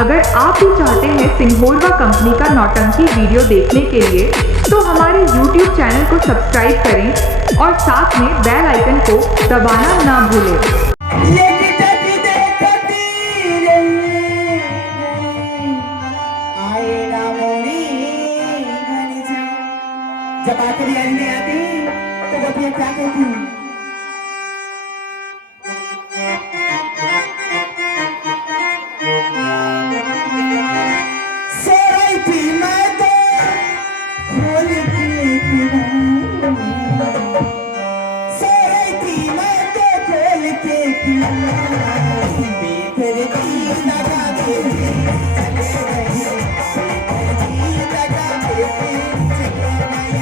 अगर आप भी चाहते हैं सिंघोरवा कंपनी का नौटंकी वीडियो देखने के लिए तो हमारे YouTube चैनल को सब्सक्राइब करें और साथ में बेल आइकन को दबाना ना भूलें। जब आखिरी नहीं आती तो बतिया क्या कहती? सो रही थी मैं तो खोल के किया, सो रही थी मैं तो खोल के किया, बेदर्दी लगा दे चले गए, बेदर्दी लगा दे चले गए।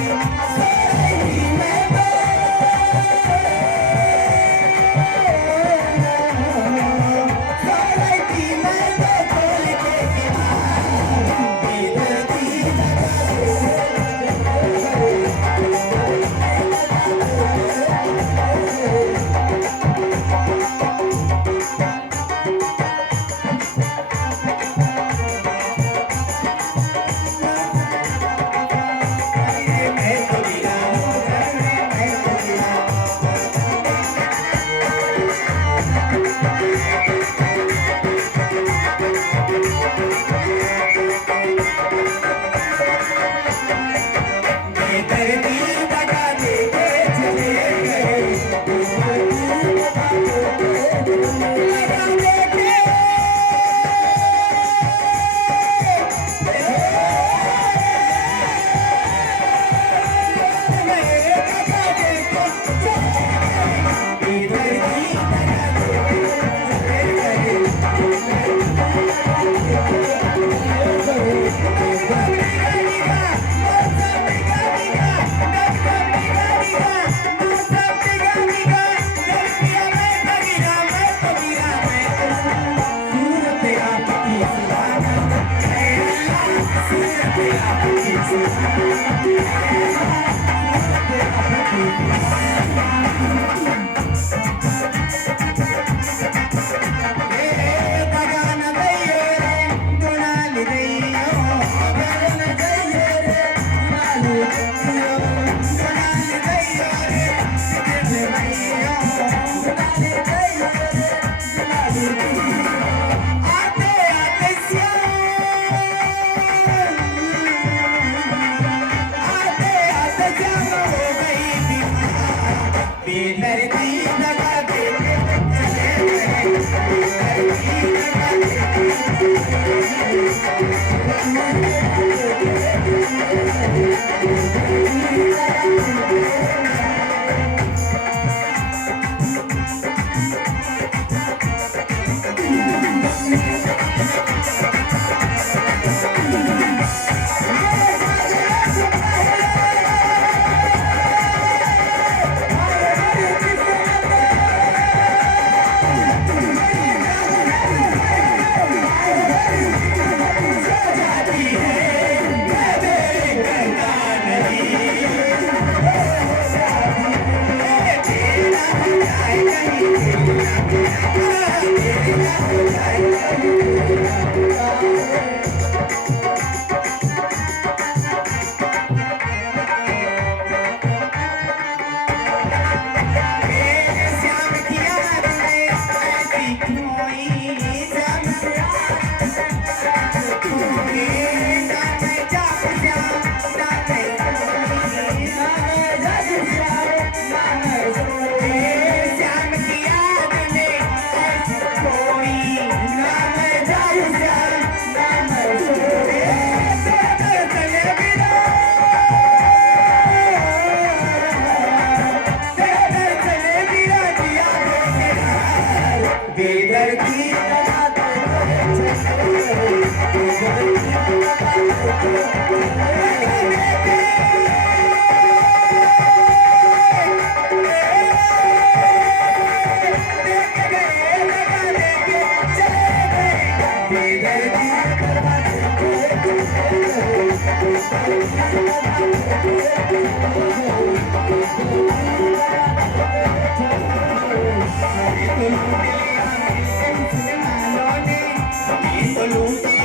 Salute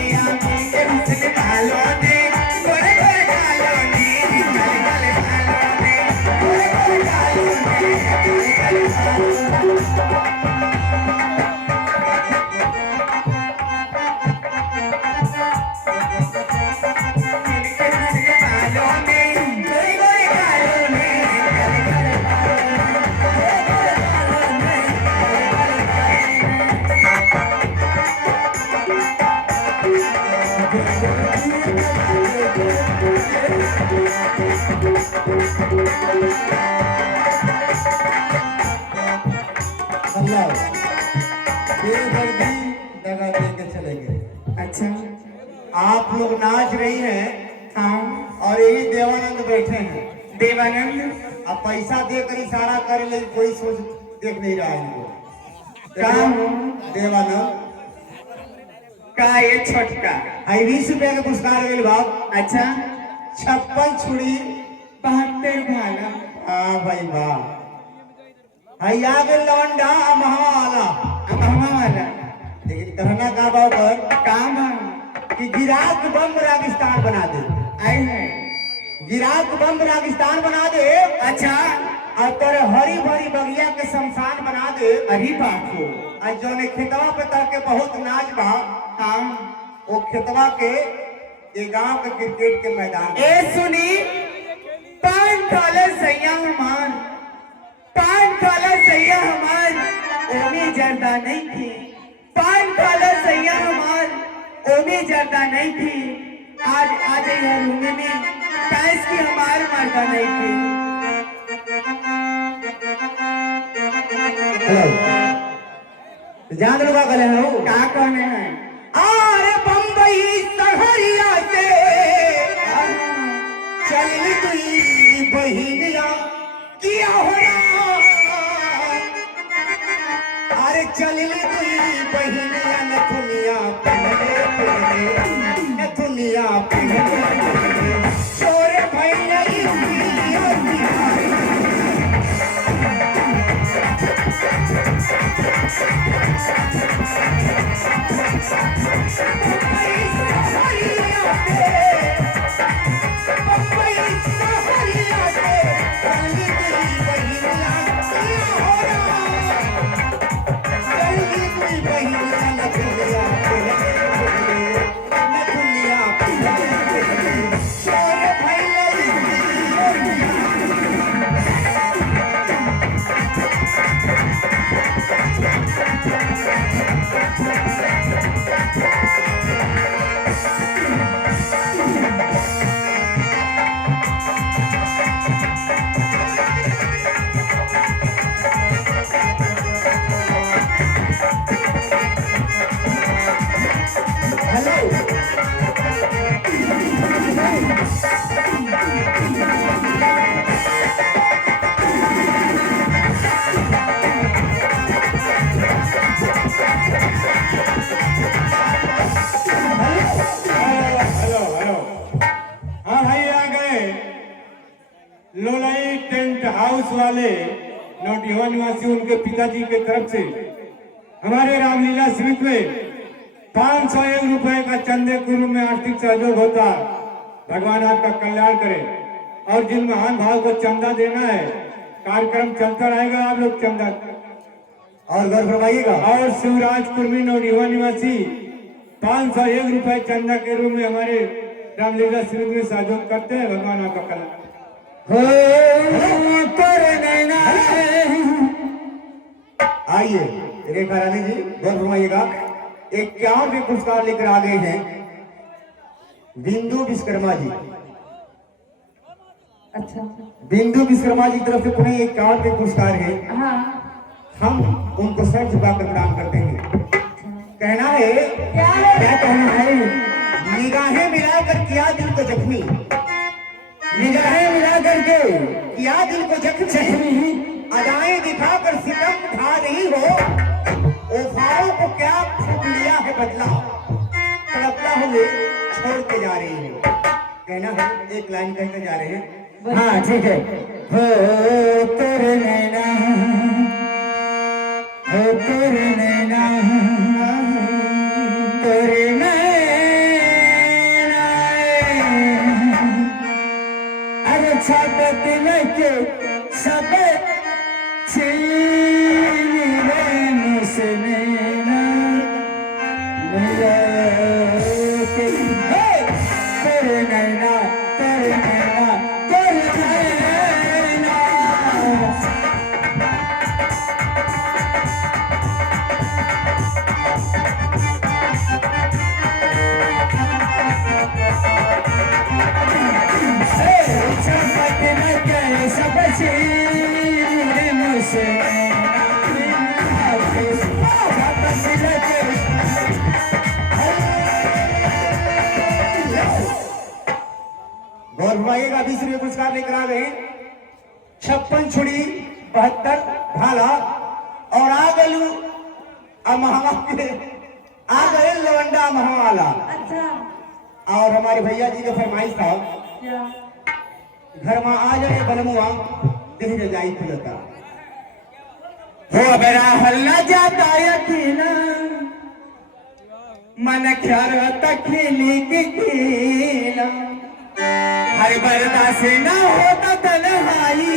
अल्लाह बेदर्दी दगा दे के चले गए। अच्छा आप लोग नाच रही हैं हाँ और यही देवानंद बैठे हैं। देवानंद अब पैसा देकर इशारा करे लेकिन कोई सोच देख नहीं रहा है इनको। कहाँ हो? देवानंद का ये छोटका 20 रुपया के पुरस्कार मिल बाप। अच्छा 56 छुड़ी। 72 वाला हाँ भाई वाह। हैया के लौंडा महावाला। अमहमा वाला लेकिन कहना का बाबर काम है कि गिराक बम रागिस्तान बना दे। आए हैं गिराक बम रागिस्तान बना दे अच्छा और तेरे हरी भरी बगिया के शमशान बना दे। अरे बाप हो और जो ने खेतवा पे तह के बहुत नाच बा हाँ वो खेतवा के ये गांव के क्रिकेट के मैदान ए सुनी $5 सैया हमार $5 सैया हमार ओमी जर्दा नहीं थी $5 सैया हमार ओमी जर्दा नहीं थी आज आज यह रूम में कैस की हमार मर्दा नहीं थी। हेलो जान लो का गले हो का कहने हैं अरे बम्बई सहरिया से चली तुई बहिनिया किया होना। अरे चली तुई बहिनिया नथुनिया पहने पहने नथुनिया पहने छोरे भाई नहीं लोलाई टेंट हाउस वाले नौटिया निवासी उनके पिताजी के तरफ से हमारे रामलीला समिति में 501 रुपए का चंदे के रूप में आर्थिक सहयोग होता। भगवान आपका कल्याण करे और जिन महान भाव को चंदा देना है कार्यक्रम चलता रहेगा। आप लोग चंदा और घर फरमाइएगा। और शिवराज कुर्मी नौनिवा निवासी 501 रुपए चंदा के रूप में हमारे रामलीला समिति में सहयोग करते हैं। भगवान आपका कल्याण आइए रेखा रानी जी गौर फरमाइएगा। एक क्या भी पुरस्कार लेकर आ गए हैं बिंदु विश्वकर्मा जी। अच्छा बिंदु विश्वकर्मा जी की तरफ से पुनः एक क्या भी पुरस्कार है। हाँ हम उनको सर झुकाकर प्रणाम करते हैं। कहना है क्या कहना है निगाहें मिलाकर किया दिल को जख्मी। निगाहें मिला करके किया दिल को जख्मी। अदाएं दिखाकर सितम उठा रही हो वफाओं को क्या फूक लिया है बदला। तड़पता हुए छोड़ के जा रही हो। कहना है एक लाइन कहकर जा रहे हैं। हाँ ठीक है। हो तेरे नैना हो तेरे नैना तेरे नैना अरे छापत लेके सब और भाई का 20 रुपये पुरस्कार लेकर आ गए 56 छुड़ी 72 भाला और आ गलू आ गए लवंडा महावाला। अच्छा और हमारे भैया जी का फरमाइश था क्या? घर में आ जाए बलमुआ दिख जाई खुलता हो बरा हल्ला जाता यकीना मन ख्याल तखिली की खेला हर बर्दाश्त न होता तन्हाई